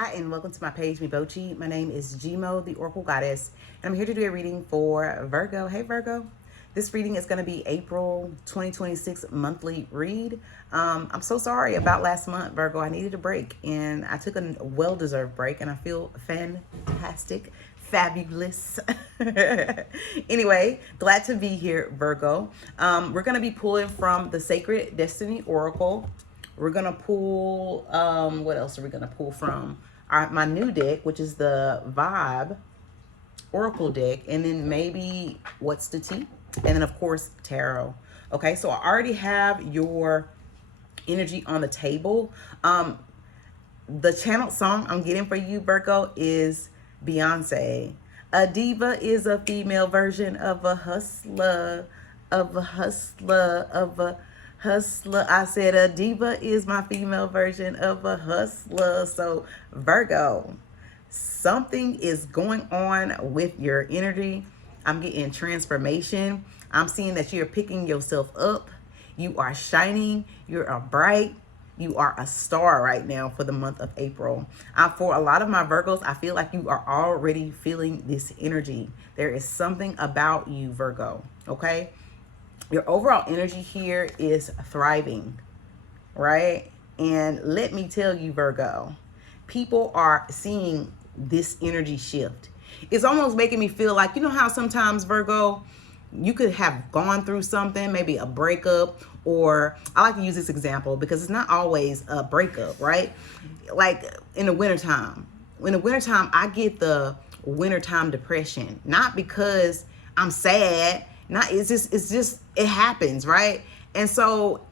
Hi, and welcome to my page, Mibochi. My name is Gmo, the Oracle Goddess, and I'm here to do a reading for Virgo. Hey, Virgo. This reading is going to be April 2026 monthly read. I'm so sorry about last month, Virgo. I needed a break, and I took a well-deserved break, and I feel fantastic, fabulous. Anyway, glad to be here, Virgo. We're going to be pulling from the Sacred Destiny Oracle. We're going to pull, what else are we going to pull from? My new deck, which is the Vibe Oracle deck, and then maybe What's the Tea? And then, of course, Tarot. Okay, so I already have your energy on the table. The channeled song I'm getting for you, Virgo, is Beyonce. A diva is a female version of a hustler, of a hustler, of a hustler. I said a diva is my female version of a hustler. So Virgo, something is going on with your energy. I'm getting transformation. I'm seeing that you're picking yourself up. You are shining. You are bright. You are a star right now for the month of April. For a lot of my Virgos, I feel like you are already feeling this energy. There is something about you, Virgo, okay? Your overall energy here is thriving, right? And let me tell you, Virgo, people are seeing this energy shift. It's almost making me feel like, you know how sometimes, Virgo, you could have gone through something, maybe a breakup, or I like to use this example because it's not always a breakup, right? Like in the wintertime. In the wintertime, I get the wintertime depression, not because I'm sad, it's just it happens, right? And so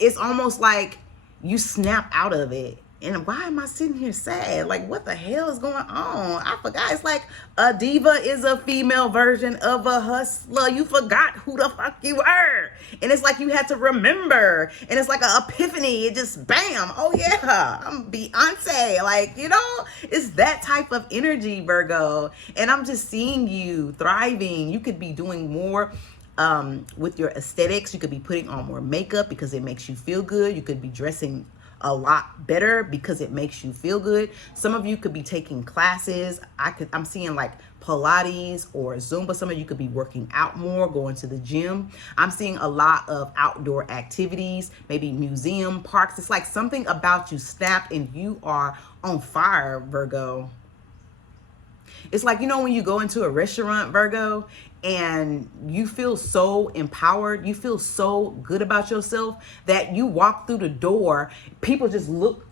it's almost like you snap out of it. And why am I sitting here sad? Like, what the hell is going on? I forgot. It's like a diva is a female version of a hustler. You forgot who the fuck you were. And it's like you had to remember. And it's like an epiphany. It just, bam. Oh, yeah. I'm Beyonce. Like, you know, it's that type of energy, Virgo. And I'm just seeing you thriving. You could be doing more with your aesthetics. You could be putting on more makeup because it makes you feel good. You could be dressing a lot better because it makes you feel good. Some of you could be taking classes. I'm seeing like Pilates or Zumba. Some of you could be working out more, going to the gym. I'm seeing a lot of outdoor activities, maybe museum, parks. It's like something about you snapped and you are on fire, Virgo. It's like, you know, when you go into a restaurant, Virgo, and you feel so empowered, you feel so good about yourself that you walk through the door, people just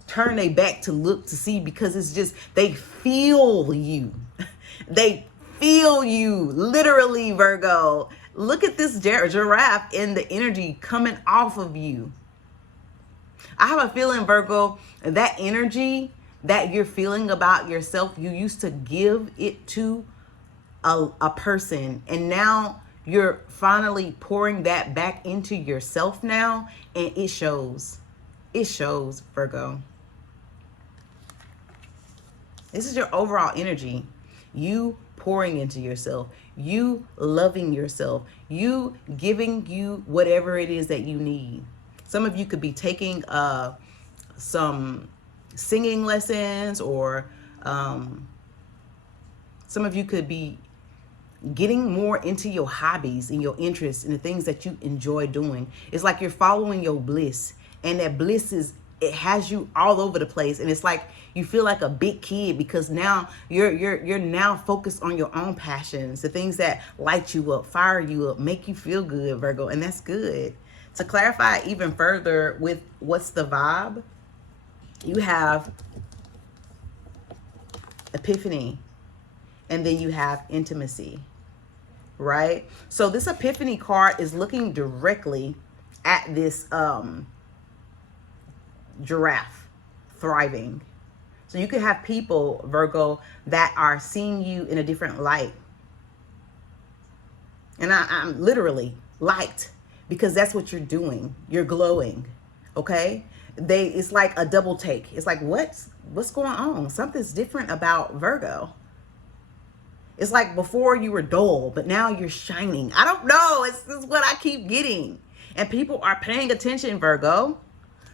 turn their back to look to see because it's just, they feel you. They feel you, literally, Virgo. Look at this giraffe and the energy coming off of you. I have a feeling, Virgo, that energy that you're feeling about yourself, you used to give it to a person, and now you're finally pouring that back into yourself now, and it shows. It shows, Virgo. This is your overall energy. You pouring into yourself, you loving yourself, you giving you whatever it is that you need. Some of you could be taking some singing lessons, or some of you could be getting more into your hobbies and your interests and the things that you enjoy doing. It's like you're following your bliss, and that bliss it has you all over the place, and it's like you feel like a big kid because now you're now focused on your own passions, the things that light you up, fire you up, make you feel good, Virgo, and that's good. To clarify even further with what's the vibe, you have epiphany, and then you have intimacy, right? So this epiphany card is looking directly at this giraffe thriving. So you could have people, Virgo, that are seeing you in a different light. And I'm literally light, because that's what you're doing. You're glowing, okay? It's like a double take. It's like, what's going on? Something's different about Virgo. It's like before you were dull, but now you're shining. I don't know. This is what I keep getting. And people are paying attention, Virgo,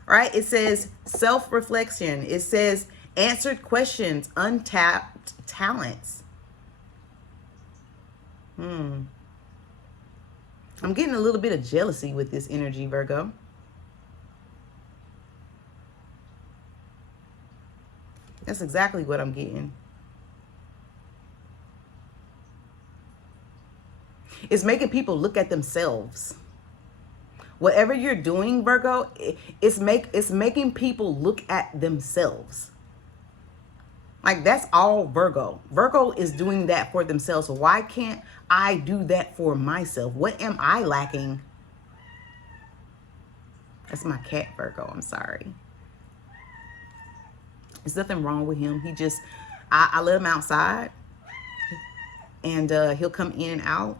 right? It says self-reflection. It says Answered questions, untapped talents. I'm getting a little bit of jealousy with this energy, Virgo. That's exactly what I'm getting. It's making people look at themselves. Whatever you're doing, Virgo, it's making people look at themselves. Like, that's all Virgo. Virgo is doing that for themselves. So why can't I do that for myself? What am I lacking? That's my cat, Virgo. I'm sorry. There's nothing wrong with him. He just, I let him outside. And he'll come in and out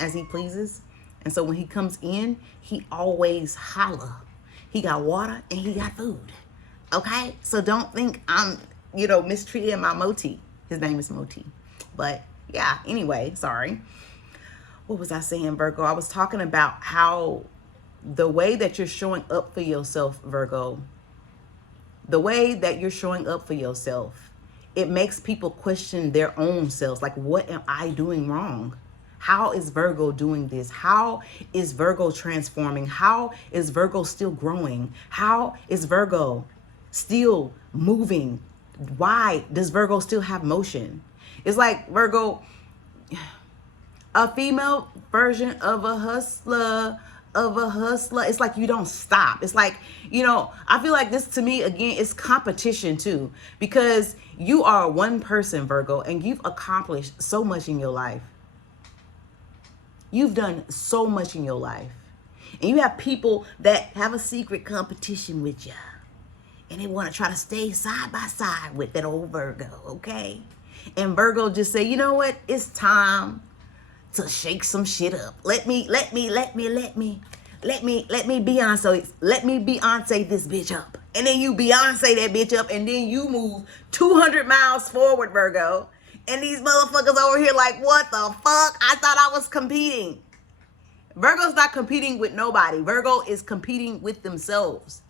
as he pleases. And so when he comes in, he always holler. He got water and he got food. Okay? So don't think I'm, mistreating my Moti. His name is Moti. But yeah, anyway, sorry. What was I saying, Virgo? I was talking about how the way that you're showing up for yourself, Virgo, the way that you're showing up for yourself, it makes people question their own selves. Like, what am I doing wrong? How is Virgo doing this? How is Virgo transforming? How is Virgo still growing? How is Virgo still moving? Why does Virgo still have motion? It's like, Virgo, a female version of a hustler, It's like you don't stop. It's like, I feel like this, to me, again, is competition too, because you are one person, Virgo, and you've accomplished so much in your life. You've done so much in your life. And you have people that have a secret competition with you. And they want to try to stay side by side with that old Virgo, okay? And Virgo just say, you know what? It's time to shake some shit up. Let me Beyonce. Let me Beyonce this bitch up. And then you Beyonce that bitch up, and then you move 200 miles forward, Virgo. And these motherfuckers over here like, what the fuck? I thought I was competing. Virgo's not competing with nobody. Virgo is competing with themselves.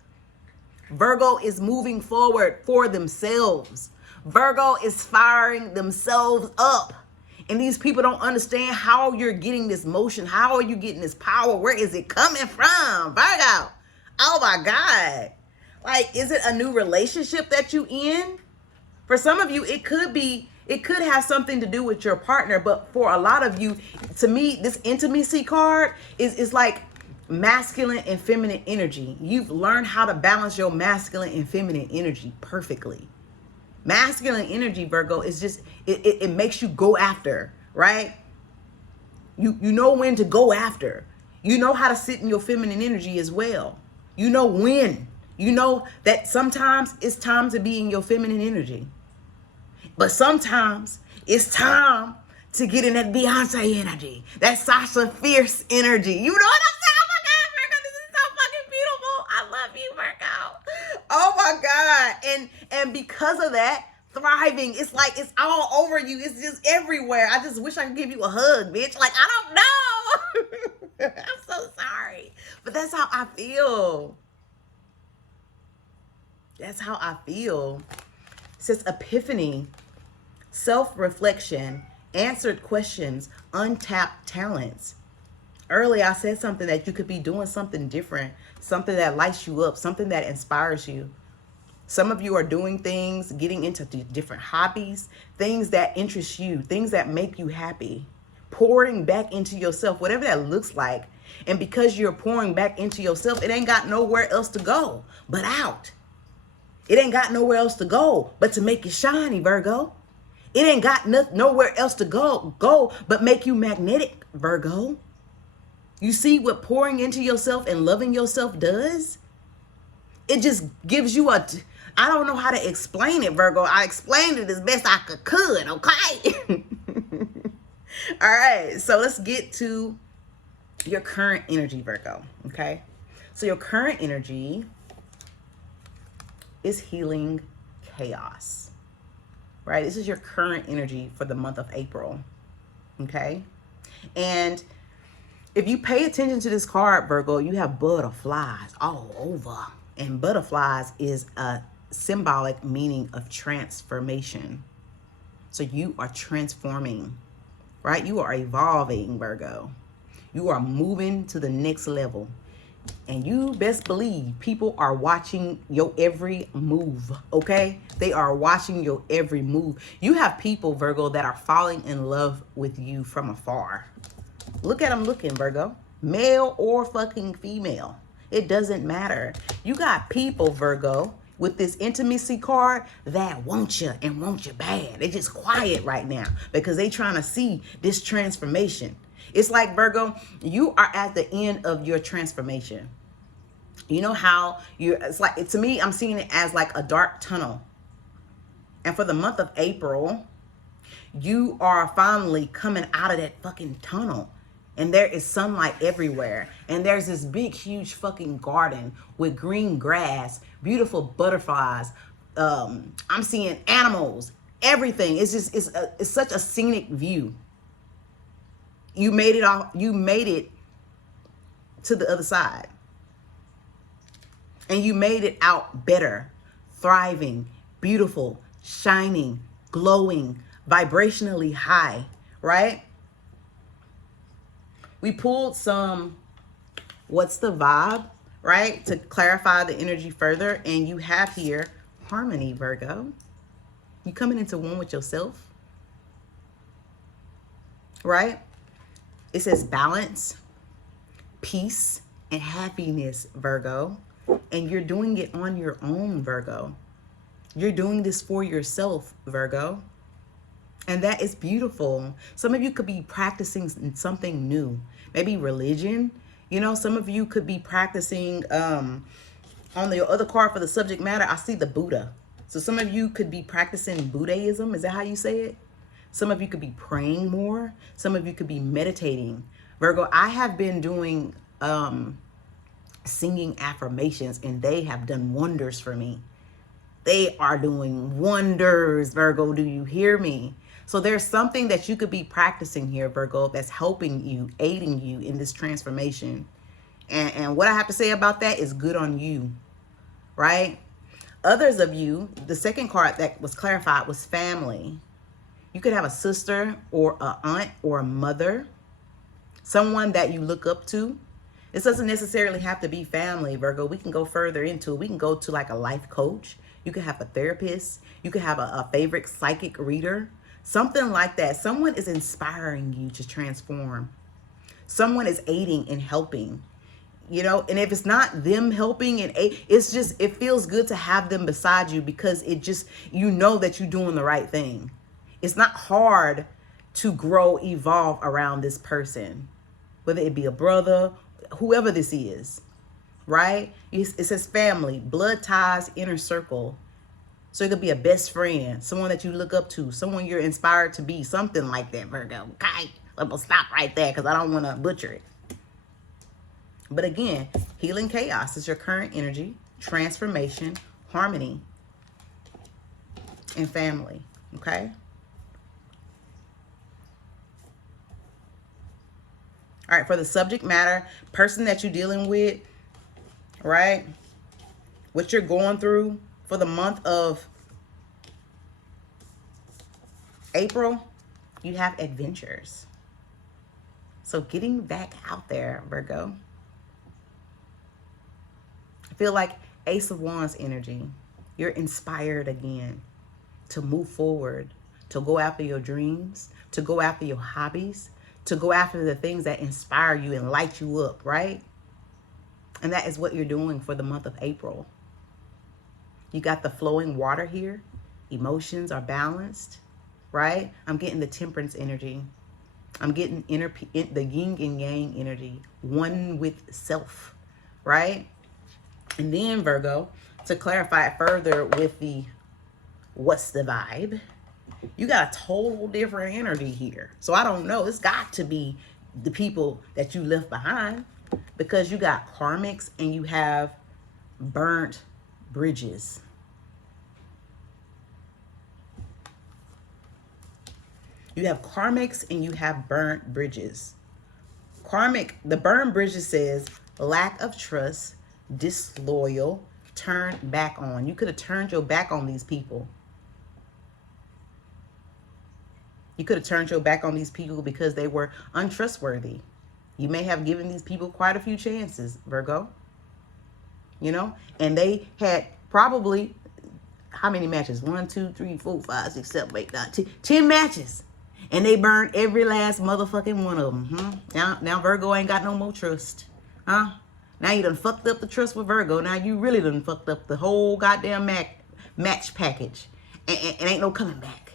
Virgo is moving forward for themselves. Virgo is firing themselves up. And these people don't understand how you're getting this motion. How are you getting this power? Where is it coming from, Virgo? Oh my God. Like, is it a new relationship that you in? For some of you, it could have something to do with your partner. But for a lot of you, to me, this intimacy card is like masculine and feminine energy. You've learned how to balance your masculine and feminine energy perfectly. Masculine energy, Virgo, is just, it makes you go after, right? You know when to go after. You know how to sit in your feminine energy as well. You know when. You know that sometimes it's time to be in your feminine energy. But sometimes it's time to get in that Beyonce energy, that Sasha Fierce energy. You know what I'm saying? Oh my God, Virgo, this is so fucking beautiful. I love you, Virgo. Oh my God. And because of that, thriving, it's like it's all over you. It's just everywhere. I just wish I could give you a hug, bitch. Like, I don't know. I'm so sorry. But that's how I feel. That's how I feel. It says epiphany, self-reflection, answered questions, untapped talents. Earlier, I said something that you could be doing something different, something that lights you up, something that inspires you. Some of you are doing things, getting into different hobbies, things that interest you, things that make you happy, pouring back into yourself, whatever that looks like. And because you're pouring back into yourself, it ain't got nowhere else to go but out. It ain't got nowhere else to go but to make you shiny, Virgo. It ain't got nowhere else to go but make you magnetic, Virgo. You see what pouring into yourself and loving yourself does? It just gives you I don't know how to explain it, Virgo. I explained it as best I could, okay? All right, so let's get to your current energy, Virgo, okay? So your current energy is healing chaos, right? This is your current energy for the month of April, okay? And if you pay attention to this card, Virgo, you have butterflies all over. And butterflies is a symbolic meaning of transformation. So you are transforming, right? You are evolving, Virgo. You are moving to the next level. And you best believe people are watching your every move, okay? They are watching your every move. You have people, Virgo, that are falling in love with you from afar. Look at them looking, Virgo. Male or fucking female. It doesn't matter. You got people, Virgo, with this intimacy card that want you and want you bad. They just quiet right now because they trying to see this transformation. It's like, Virgo, you are at the end of your transformation. You know how it's like, to me, I'm seeing it as like a dark tunnel. And for the month of April, you are finally coming out of that fucking tunnel. And there is sunlight everywhere. And there's this big, huge fucking garden with green grass, beautiful butterflies. I'm seeing animals, everything. It's just, it's such a scenic view. You made it off. You made it to the other side. And you made it out better, thriving, beautiful, shining, glowing, vibrationally high, right? We pulled some, what's the vibe, right? To clarify the energy further. And you have here harmony, Virgo. You coming into one with yourself, right? It says balance, peace, and happiness, Virgo. And you're doing it on your own, Virgo. You're doing this for yourself, Virgo. And that is beautiful. Some of you could be practicing something new. Maybe religion. You know, some of you could be practicing, on the other card for the subject matter, I see the Buddha. So some of you could be practicing Buddhism. Is that how you say it? Some of you could be praying more. Some of you could be meditating. Virgo, I have been doing singing affirmations, and they have done wonders for me. They are doing wonders, Virgo. Do you hear me? So there's something that you could be practicing here, Virgo, that's helping you, aiding you in this transformation. And what I have to say about that is good on you, right? Others of you, the second card that was clarified was family. You could have a sister or an aunt or a mother, someone that you look up to. This doesn't necessarily have to be family, Virgo. We can go further into it. We can go to like a life coach. You could have a therapist. You could have a favorite psychic reader. Something like that. Someone is inspiring you to transform. Someone is aiding and helping. You know, and if it's not them helping, and it's just, it feels good to have them beside you because it just, you know that you're doing the right thing. It's not hard to grow, evolve around this person, whether it be a brother, whoever this is, right? It says family, blood ties, inner circle. So it could be a best friend, someone that you look up to, someone you're inspired to be, something like that, Virgo. Okay, I'm gonna stop right there because I don't want to butcher it. But again, healing chaos is your current energy, transformation, harmony, and family, okay? All right, for the subject matter, person that you're dealing with, right? What you're going through for the month of April, you have adventures. So getting back out there, Virgo. I feel like Ace of Wands energy. You're inspired again to move forward, to go after your dreams, to go after your hobbies, to go after the things that inspire you and light you up, right? And that is what you're doing for the month of April. You got the flowing water here. Emotions are balanced, right? I'm getting the temperance energy. I'm getting the yin and yang energy, one with self, right? And then, Virgo, to clarify it further with the what's the vibe, you got a total different energy here. So I don't know. It's got to be the people that you left behind, because you got karmics and you have burnt bridges. You have karmics and you have burnt bridges. Karmic, the burnt bridges says lack of trust, disloyal, turn back on. You could have turned your back on these people. You could have turned your back on these people because they were untrustworthy. You may have given these people quite a few chances, Virgo. You know, and they had probably, how many matches? 1, 2, 3, 4, 5, 6, 7, 8, 9, 10 matches. And they burned every last motherfucking one of them. Now Virgo ain't got no more trust. Huh? Now you done fucked up the trust with Virgo. Now you really done fucked up the whole goddamn match package. And ain't no coming back.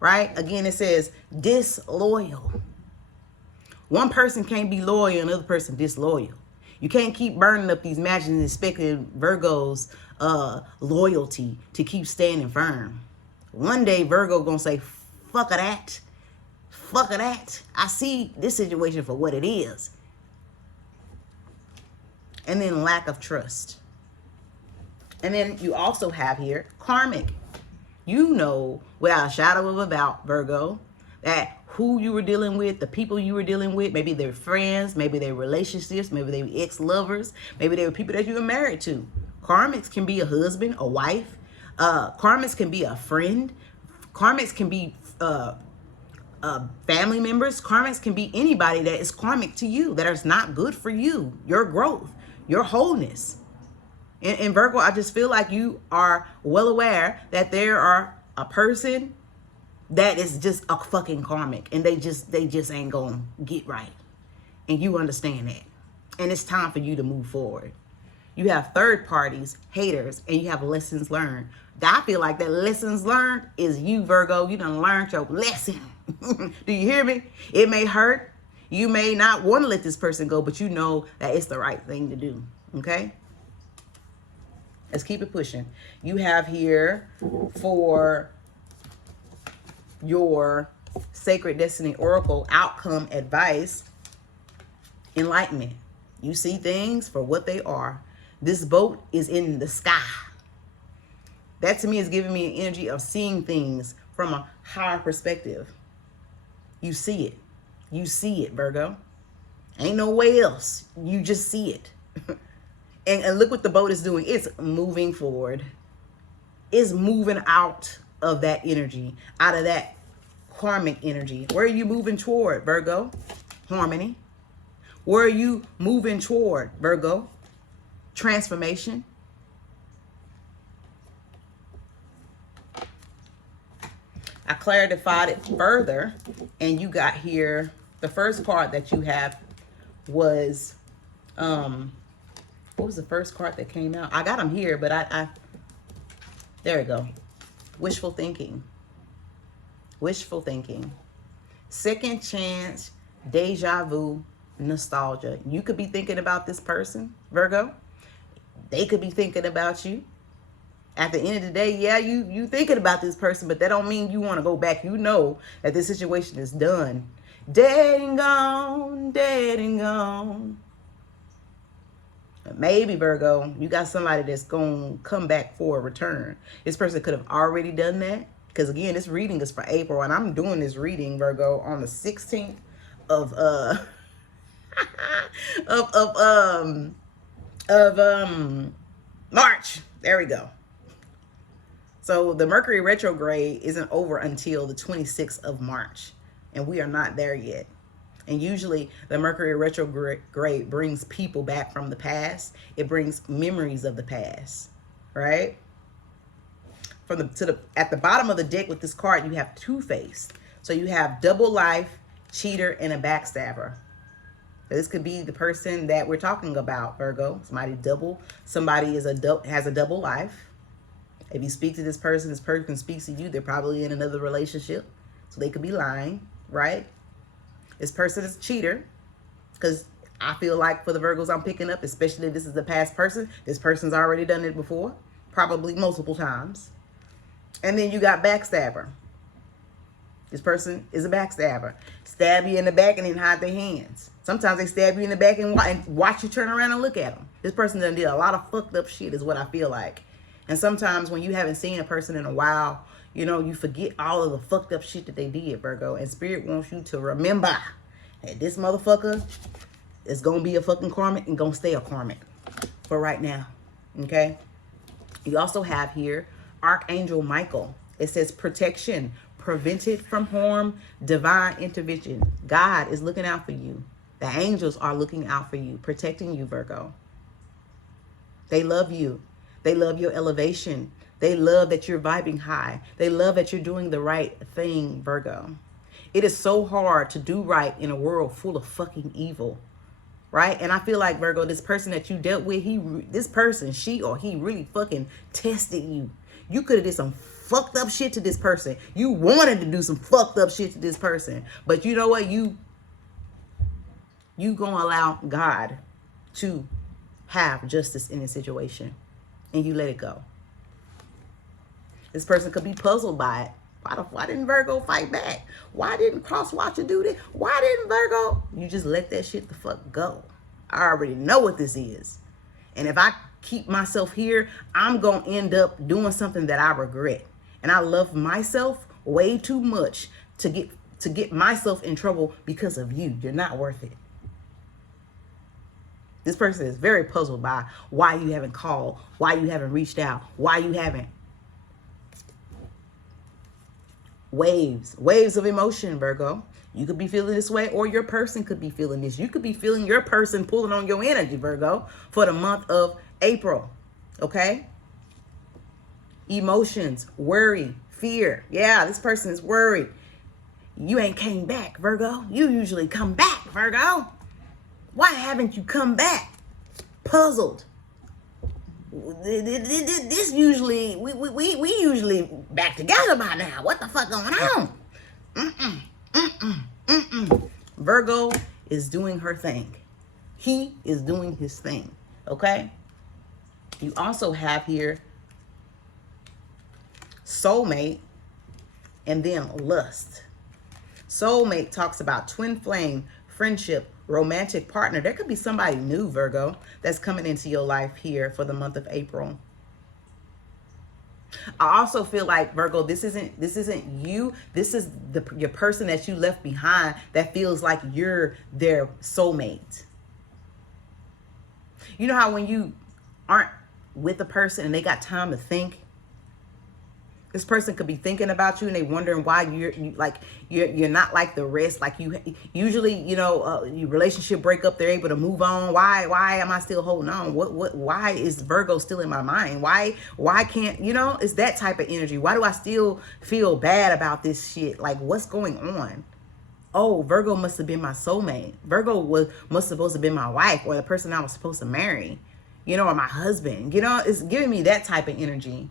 Right? Again, it says disloyal. One person can't be loyal and another person disloyal. You can't keep burning up these matches and expecting Virgo's loyalty to keep standing firm. One day Virgo gonna say, fuck of that. Fuck of that. I see this situation for what it is. And then lack of trust. And then you also have here karmic. You know without a shadow of a doubt, Virgo, that who you were dealing with, the people you were dealing with, maybe they're friends, maybe they're relationships, maybe they were ex-lovers, maybe they were people that you were married to. Karmics can be a husband, a wife. Karmics can be a friend. Karmics can be family members. Karmics can be anybody that is karmic to you, that is not good for you, your growth, your wholeness. And Virgo, I just feel like you are well aware that there are a person that is just a fucking karmic, and they just ain't gonna get right. And you understand that. And it's time for you to move forward. You have third parties, haters, and you have lessons learned. I feel like that lessons learned is you, Virgo. You done learned your lesson. Do you hear me? It may hurt. You may not want to let this person go, but you know that it's the right thing to do. Okay? Let's keep it pushing. You have here for your Sacred Destiny Oracle outcome advice, enlightenment. You see things for what they are. This boat is in the sky. That to me is giving me an energy of seeing things from a higher perspective. You see it. You see it, Virgo. Ain't no way else. You just see it. And look what the boat is doing. It's moving forward. It's moving out of that energy, out of that karmic energy. Where are you moving toward, Virgo? Harmony. Where are you moving toward, Virgo? Transformation. I clarified it further, and you got here, the first card that you have was, what was the first card that came out? I got them here, but there we go. Wishful thinking. Wishful thinking. Second chance, deja vu, nostalgia. You could be thinking about this person, Virgo. They could be thinking about you. At the end of the day, yeah, you thinking about this person, but that don't mean you want to go back. You know that this situation is done. Dead and gone, dead and gone. Maybe, Virgo, you got somebody that's going to come back for a return. This person could have already done that. Because, again, this reading is for April. And I'm doing this reading, Virgo, on the 16th of March. There we go. So the Mercury retrograde isn't over until the 26th of March. And we are not there yet. And usually the Mercury retrograde brings people back from the past. It brings memories of the past, right? At the bottom of the deck with this card, you have Two-Faced. So you have double life, cheater, and a backstabber. So this could be the person that we're talking about, Virgo. Somebody has a double life. If you speak to this person speaks to you, they're probably in another relationship. So they could be lying, right? This person is a cheater, because I feel like for the Virgos I'm picking up, especially if this is the past person, this person's already done it before, probably multiple times. And then you got backstabber. This person is a backstabber. Stab you in the back and then hide their hands. Sometimes they stab you in the back and watch you turn around and look at them. This person done did a lot of fucked up shit is what I feel like. And sometimes when you haven't seen a person in a while, you know, you forget all of the fucked up shit that they did, Virgo. And Spirit wants you to remember that this motherfucker is going to be a fucking karmic and going to stay a karmic for right now. Okay? You also have here Archangel Michael. It says protection, prevented from harm, divine intervention. God is looking out for you. The angels are looking out for you, protecting you, Virgo. They love you. They love your elevation. They love that you're vibing high. They love that you're doing the right thing, Virgo. It is so hard to do right in a world full of fucking evil, right? And I feel like, Virgo, this person that you dealt with, this person, she or he really fucking tested you. You could have did some fucked up shit to this person. You wanted to do some fucked up shit to this person. But you know what? You gonna allow God to have justice in this situation. And you let it go. This person could be puzzled by it. Why didn't Virgo fight back? Why didn't Crosswatcher do this? Why didn't Virgo? You just let that shit the fuck go. I already know what this is. And if I keep myself here, I'm going to end up doing something that I regret. And I love myself way too much to get myself in trouble because of you. You're not worth it. This person is very puzzled by why you haven't called, why you haven't reached out, why you haven't. Waves of emotion, Virgo. You could be feeling this way, or your person could be feeling this. You could be feeling your person pulling on your energy, Virgo, for the month of April. Okay? Emotions, worry, fear. Yeah, this person is worried. You ain't came back, Virgo. You usually come back, Virgo. Why haven't you come back? Puzzled. This usually, we usually back together by now. What the fuck going on? Virgo is doing her thing. He is doing his thing. Okay? You also have here soulmate and then lust. Soulmate talks about twin flame, friendship, romantic partner. There could be somebody new, Virgo, that's coming into your life here for the month of April. I also feel like, Virgo, this isn't you. This is your person that you left behind that feels like you're their soulmate. You know how when you aren't with a person and they got time to think? This person could be thinking about you and they wondering why you're not like the rest. Like you usually, your relationship break up, they're able to move on. Why am I still holding on? Why is Virgo still in my mind? Why can't, it's that type of energy. Why do I still feel bad about this shit? Like, what's going on? Oh, Virgo must have been my soulmate. Virgo must supposed to have been my wife, or the person I was supposed to marry, or my husband. It's giving me that type of energy.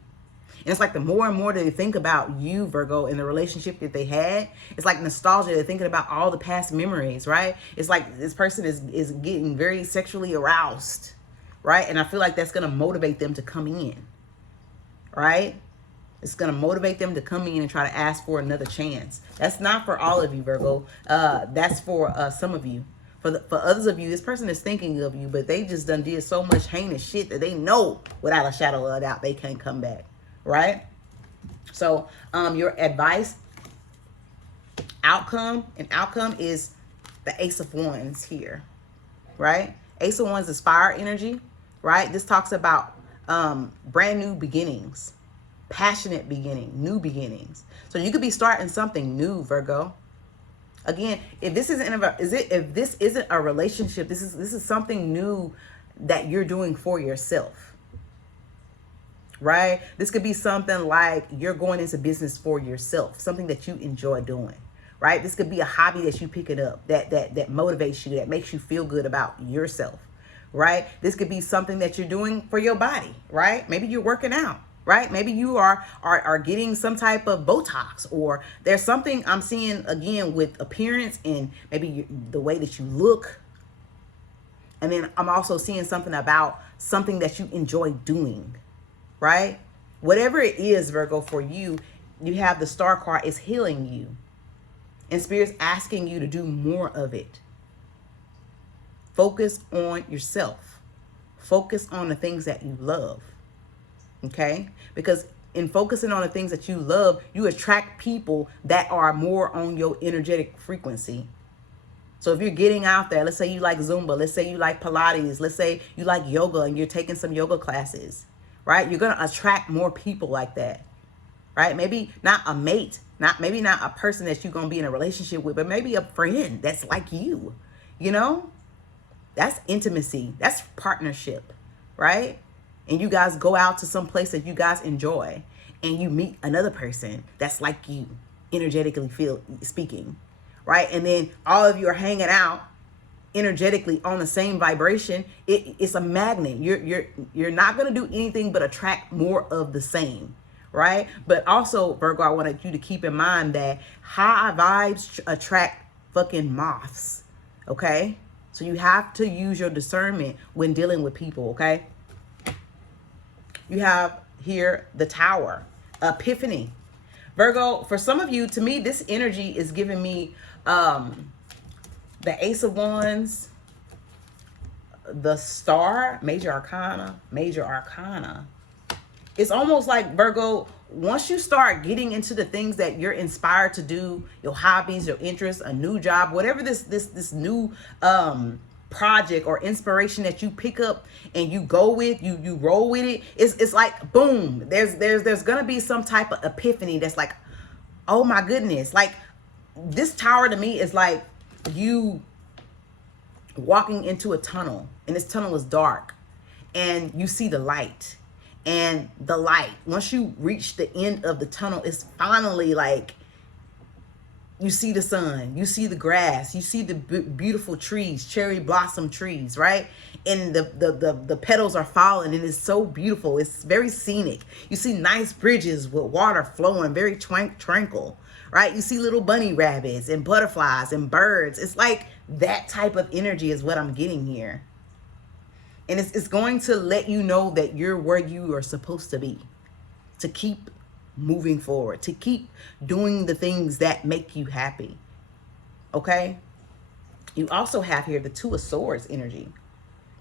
And it's like the more and more that they think about you, Virgo, and the relationship that they had, it's like nostalgia. They're thinking about all the past memories, right? It's like this person is getting very sexually aroused, right? And I feel like that's going to motivate them to come in, right? It's going to motivate them to come in and try to ask for another chance. That's not for all of you, Virgo. That's for some of you. For others of you, this person is thinking of you, but they just done did so much heinous shit that they know without a shadow of a doubt they can't come back. Right? So your advice, outcome is the Ace of Wands here, right? Ace of Wands is fire energy, right? This talks about brand new beginnings, passionate beginning, new beginnings. So you could be starting something new, Virgo. Again, if this isn't a relationship, this is something new that you're doing for yourself. Right? This could be something like you're going into business for yourself, something that you enjoy doing, right? This could be a hobby that you pick it up, that motivates you, that makes you feel good about yourself, right? This could be something that you're doing for your body, right? Maybe you're working out, right? Maybe you are getting some type of Botox, or there's something I'm seeing again with appearance and maybe the way that you look. And then I'm also seeing something about something that you enjoy doing. Right? Whatever it is, Virgo, for you, you have the Star card is healing you. And Spirit's asking you to do more of it. Focus on yourself. Focus on the things that you love. Okay? Because in focusing on the things that you love, you attract people that are more on your energetic frequency. So if you're getting out there, let's say you like Zumba, let's say you like Pilates, let's say you like yoga and you're taking some yoga classes. right? You're going to attract more people like that, right? Maybe not a mate, maybe not a person that you're going to be in a relationship with, but maybe a friend that's like you, you know? That's intimacy. That's partnership, right? And you guys go out to some place that you guys enjoy, and you meet another person that's like you, energetically speaking, right? And then all of you are hanging out energetically on the same vibration. It's a magnet. You're not going to do anything but attract more of the same, right? But also, Virgo, I wanted you to keep in mind that high vibes attract fucking moths, okay? So you have to use your discernment when dealing with people, okay? You have here the Tower, Epiphany. Virgo, for some of you, to me, this energy is giving me the Ace of Wands, the Star, Major Arcana. It's almost like, Virgo, once you start getting into the things that you're inspired to do, your hobbies, your interests, a new job, whatever this new project or inspiration that you pick up and you go with, you roll with it, it's like boom, there's gonna be some type of epiphany that's like, oh my goodness. Like, this Tower to me is like you walking into a tunnel, and this tunnel is dark, and you see the light. And the light, once you reach the end of the tunnel, it's finally like you see the sun, you see the grass, you see the beautiful trees, cherry blossom trees, right? And the petals are falling, and it's so beautiful. It's very scenic. You see nice bridges with water flowing, very tranquil, right? You see little bunny rabbits and butterflies and birds. It's like that type of energy is what I'm getting here. And it's going to let you know that you're where you are supposed to be, to keep moving forward, to keep doing the things that make you happy. Okay? You also have here the Two of Swords energy.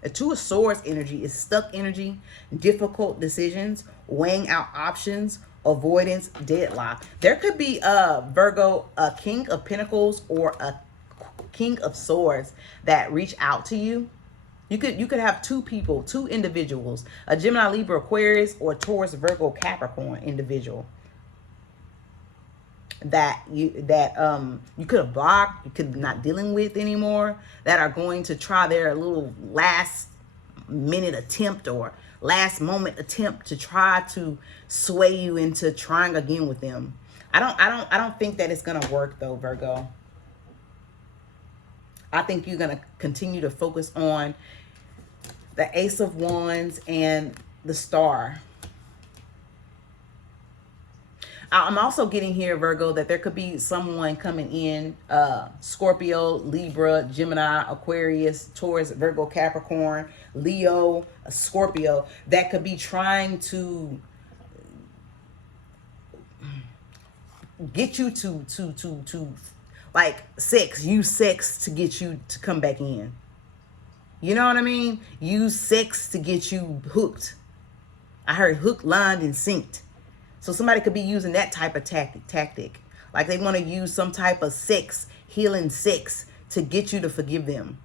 The Two of Swords energy is stuck energy, difficult decisions, weighing out options, avoidance, deadlock. There could be Virgo, a King of Pentacles or a King of Swords that reach out to you. You could have two people, two individuals, a Gemini, Libra, Aquarius, or Taurus, Virgo, Capricorn individual that you could have blocked, you could not dealing with anymore, that are going to try their little last minute attempt or last moment attempt to try to sway you into trying again with them. I don't think that it's gonna work though, Virgo. I think you're gonna continue to focus on the Ace of Wands and the Star. I'm also getting here, Virgo, that there could be someone coming in, Scorpio, Libra, Gemini, Aquarius, Taurus, Virgo, Capricorn, Leo, Scorpio, that could be trying to get you to like use sex to get you to come back in. You know what I mean? Use sex to get you hooked. I heard hooked, lined, and synced. So somebody could be using that type of tactic. Like they want to use some type of sex, healing sex, to get you to forgive them.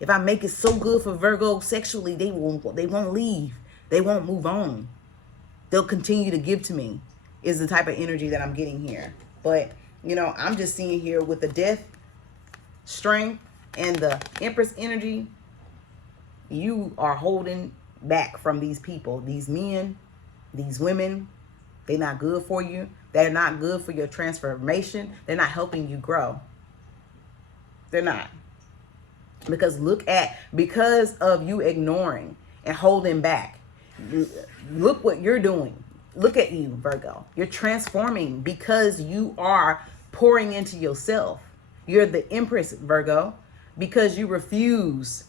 If I make it so good for Virgo sexually, they won't leave. They won't move on. They'll continue to give to me, is the type of energy that I'm getting here. But, you know, I'm just seeing here with the Death, Strength, and the Empress energy, you are holding back from these people, these men, these women. They're not good for you. They're not good for your transformation. They're not helping you grow. They're not. Because because of you ignoring and holding back, look what you're doing. Look at you, Virgo. You're transforming because you are pouring into yourself. You're the Empress, Virgo, because you refuse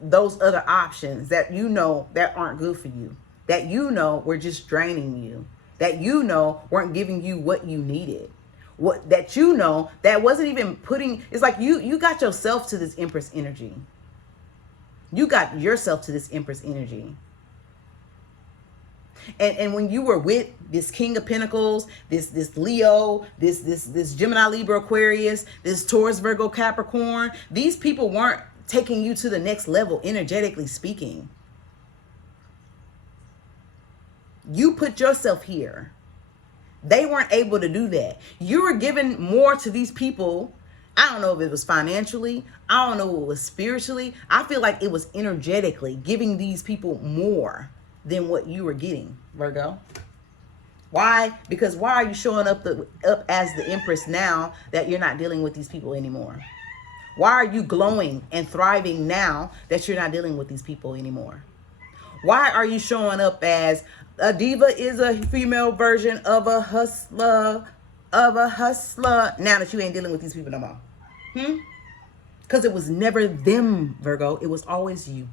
those other options that you know that aren't good for you, that you know were just draining you, that you know weren't giving you what you needed, what that you know that wasn't even putting. It's like you got yourself to this Empress energy. You got yourself to this Empress energy. And when you were with this King of Pentacles, this Leo, this Gemini, Libra, Aquarius, this Taurus, Virgo, Capricorn, these people weren't taking you to the next level, energetically speaking. You put yourself here. They weren't able to do that. You were giving more to these people. I don't know if it was financially. I don't know if it was spiritually. I feel like it was energetically giving these people more than what you were getting, Virgo. Why? Because why are you showing up as the Empress now that you're not dealing with these people anymore? Why are you glowing and thriving now that you're not dealing with these people anymore? Why are you showing up as a diva is a female version of a hustler, now that you ain't dealing with these people no more? Because it was never them, Virgo. It was always you.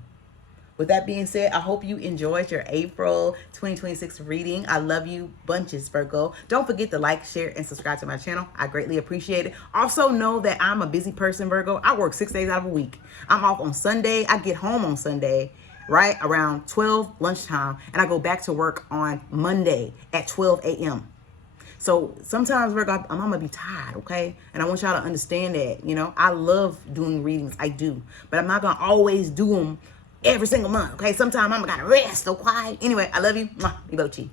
With that being said, I hope you enjoyed your April 2026 reading. I love you bunches, Virgo. Don't forget to like, share, and subscribe to my channel. I greatly appreciate it. Also know that I'm a busy person, Virgo. I work 6 days out of a week. I'm off on Sunday. I get home on Sunday, right around 12 lunchtime, and I go back to work on Monday at 12 a.m. So sometimes, Virgo, I'm gonna be tired, okay? And I want y'all to understand that, you know, I love doing readings, I do, but I'm not gonna always do them every single month, okay? Sometimes I'm gonna gotta rest, okay? Anyway, I love you. Mwah, Diva.